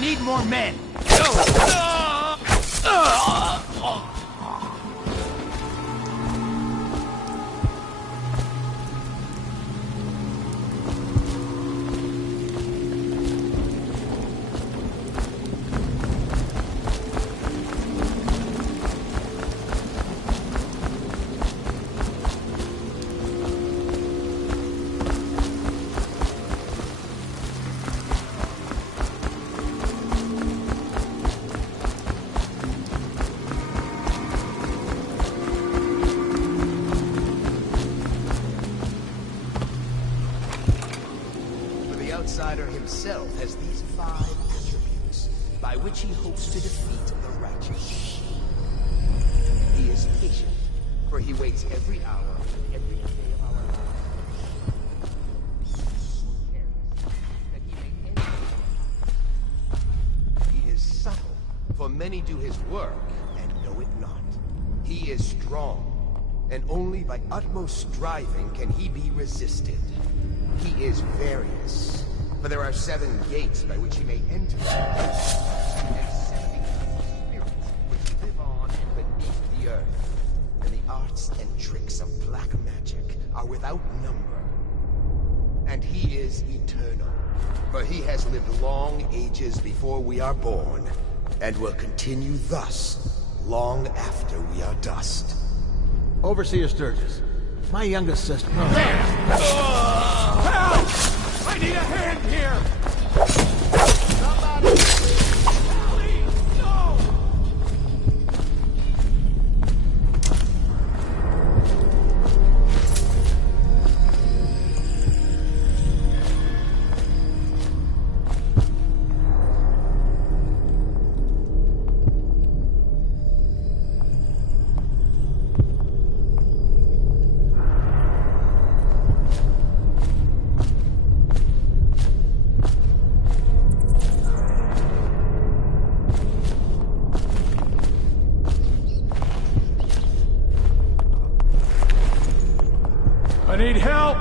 need more men. Outsider himself has these 5 attributes by which he hopes to defeat the righteous. He is patient, for he waits every hour, every day of our lives. He is subtle, for many do his work and know it not. He is strong, and only by utmost striving can he be resisted. He is various, for there are 7 gates by which he may enter, and 70 spirits which live on and beneath the earth, and the arts and tricks of black magic are without number. And he is eternal, for he has lived long ages before we are born, and will continue thus long after we are dust. Overseer Sturgis, my youngest sister. Help! I need a hand here! Somebody! Ellie! No! I need help!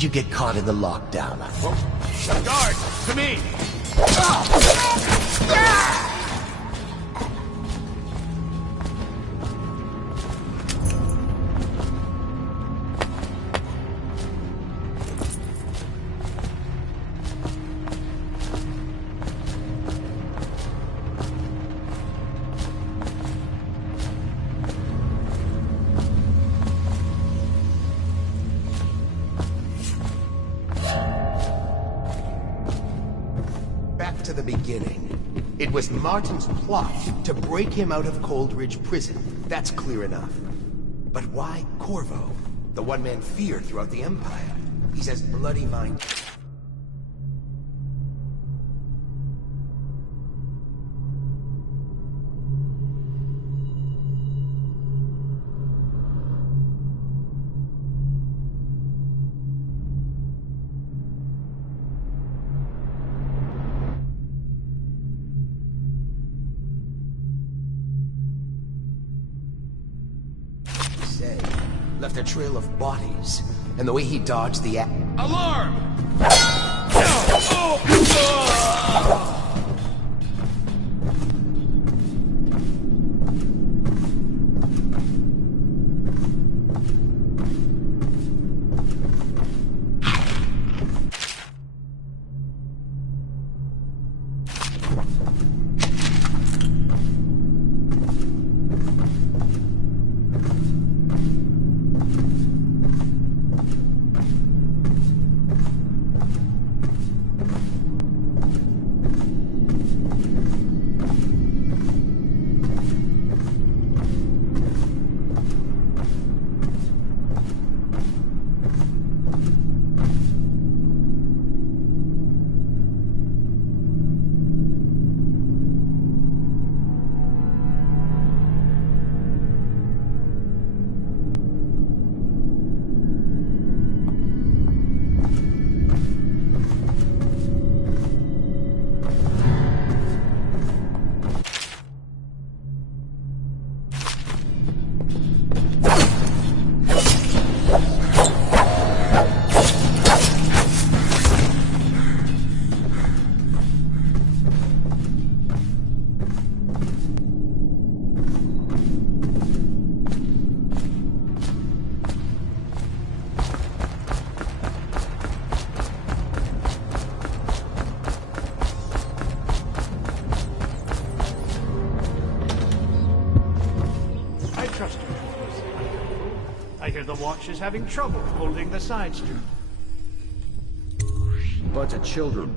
did you get caught in the lockdown? Guard, to me! Back to the beginning. It was Martin's plot to break him out of Coldridge Prison. That's clear enough. But why Corvo? The one man feared throughout the Empire. He's as bloody-minded. Left a trail of bodies, and the way he dodged the Alarm! The watch is having trouble holding the side street. Bunch of children.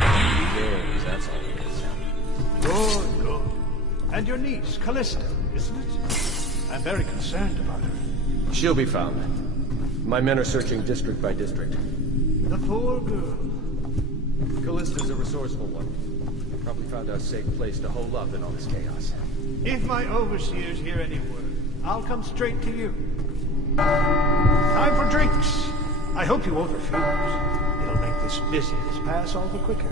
Names, that's all it is. Good, good. And your niece, Callista, isn't it? I'm very concerned about her. She'll be found. My men are searching district by district. The poor girl. Callista's a resourceful one. Probably found a safe place to hole up in all this chaos. If my overseers hear any word, I'll come straight to you. Time for drinks. I hope you won't refuse. It'll make this business pass all the quicker.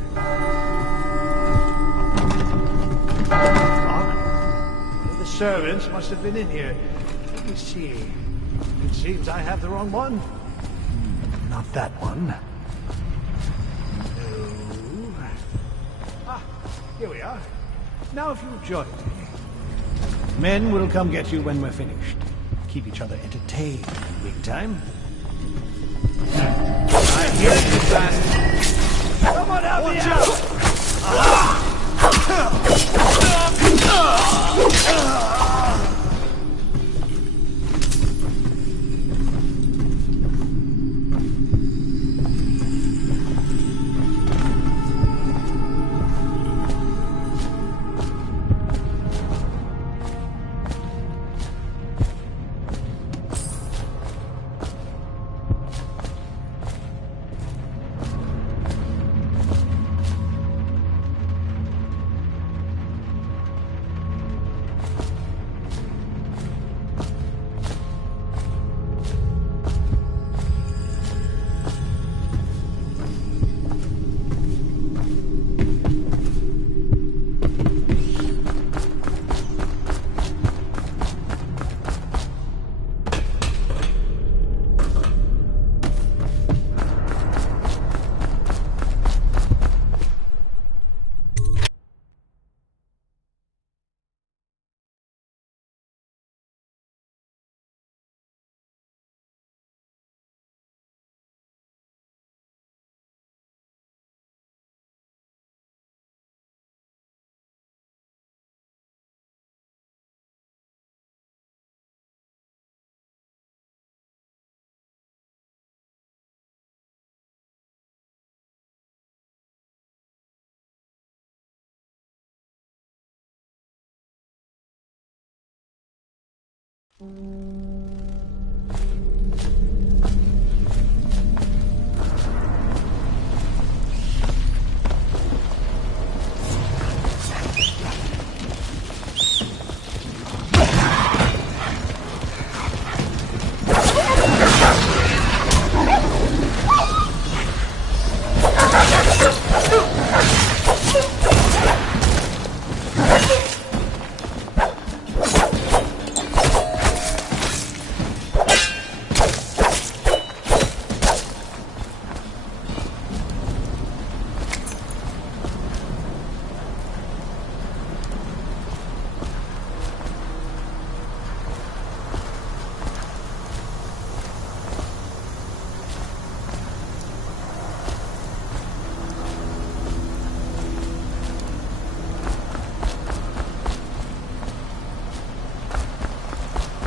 One of the servants must have been in here. Let me see. It seems I have the wrong one. Not that one. No. Ah, here we are. Now if you'll join me. Men will come get you when we're finished. Keep each other entertained in the meantime. I hear you, bastard! Someone help me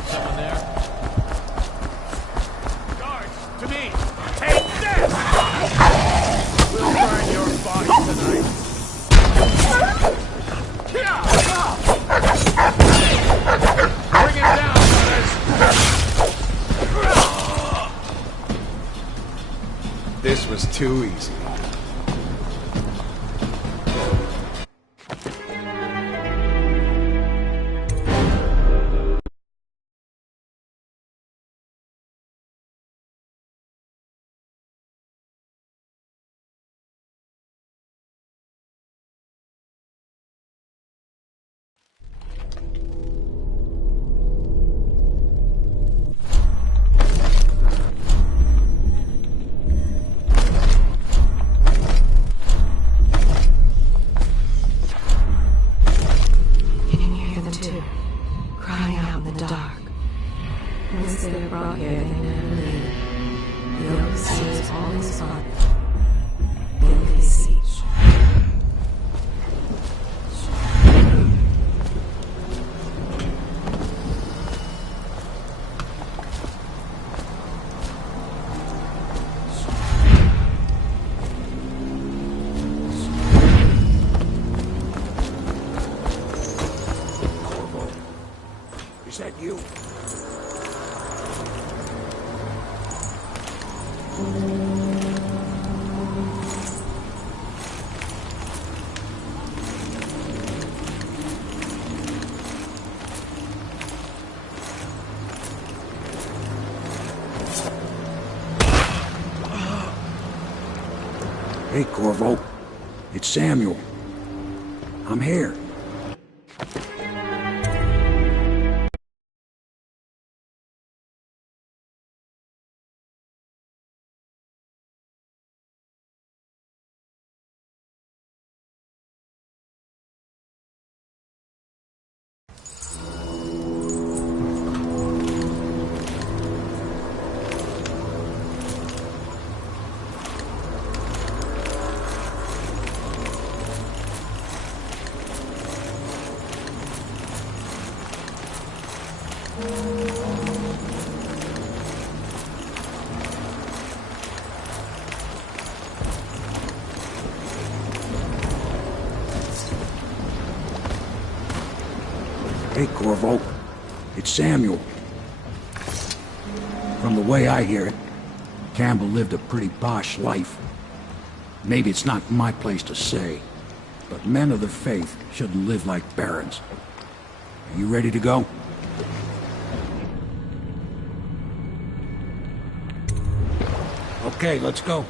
Someone there? Guards, to me! Take this! We'll burn your body tonight. Bring it down, brothers! This was too easy. You can hear them too, crying out in the dark. Once they're brought here, they never leave. The open sea is always fun. The open sea. Is that you? Hey, Corvo. It's Samuel. I'm here. Hey, Corvo. It's Samuel. From the way I hear it, Campbell lived a pretty posh life. Maybe it's not my place to say, but men of the faith shouldn't live like barons. Are you ready to go? Okay, let's go.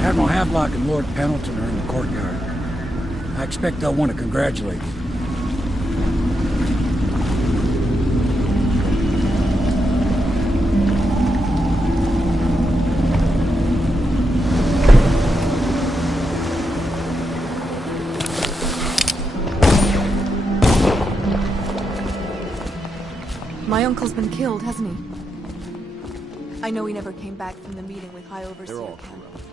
Admiral Havelock and Lord Pendleton are in the courtyard. I expect they'll want to congratulate you. My uncle's been killed, hasn't he? I know he never came back from the meeting with High Overseer They're all Ken. corrupt.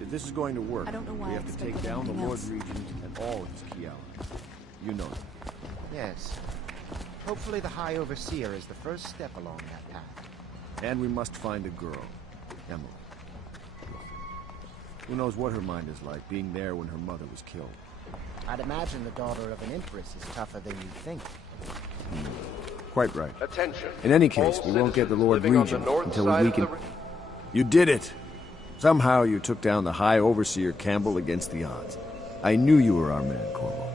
If this is going to work, I don't know why we I have to take expected down the anything Lord else. Regent and all his key allies. You know that. Yes. Hopefully the High Overseer is the first step along that path. And we must find a girl, Emily. Who knows what her mind is like, being there when her mother was killed. I'd imagine the daughter of an empress is tougher than you think. Quite right. Attention. In any case, All we won't get the citizens Lord living on the Regent north until side we of weaken... the You did it! Somehow you took down the High Overseer Campbell against the odds. I knew you were our man, Corvo.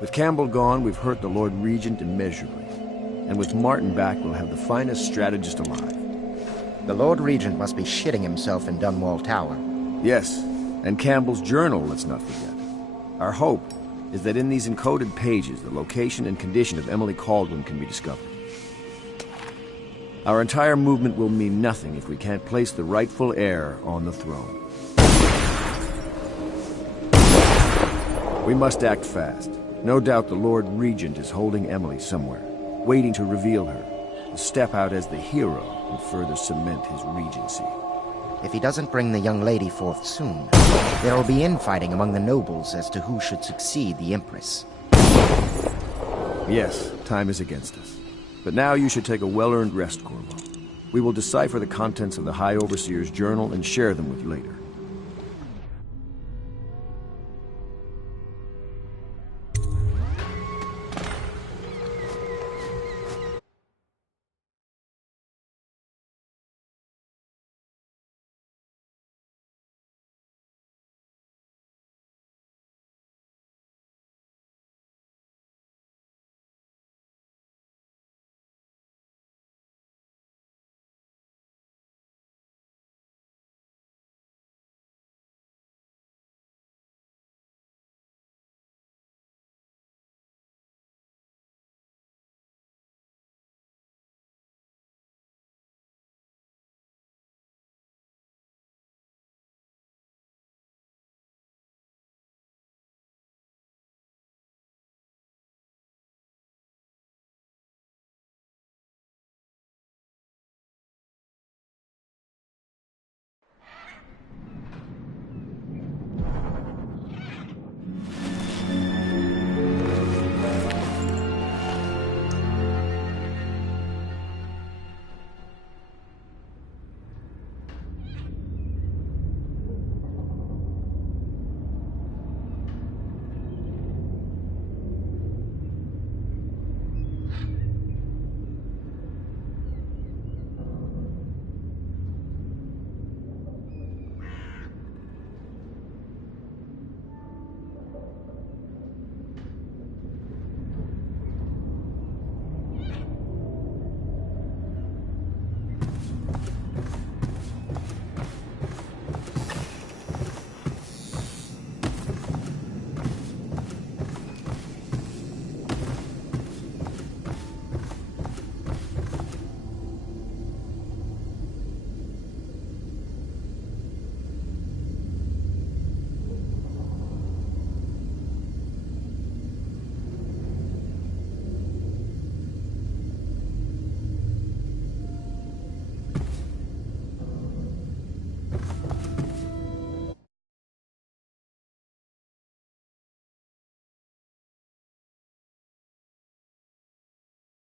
With Campbell gone, we've hurt the Lord Regent immeasurably. And with Martin back, we'll have the finest strategist alive. The Lord Regent must be shitting himself in Dunwall Tower. Yes, and Campbell's journal, let's not forget. Our hope is that in these encoded pages, the location and condition of Emily Kaldwin can be discovered. Our entire movement will mean nothing if we can't place the rightful heir on the throne. We must act fast. No doubt the Lord Regent is holding Emily somewhere, waiting to reveal her, to step out as the hero and further cement his regency. If he doesn't bring the young lady forth soon, there will be infighting among the nobles as to who should succeed the Empress. Yes, time is against us. But now you should take a well-earned rest, Corvo. We will decipher the contents of the High Overseer's journal and share them with you later.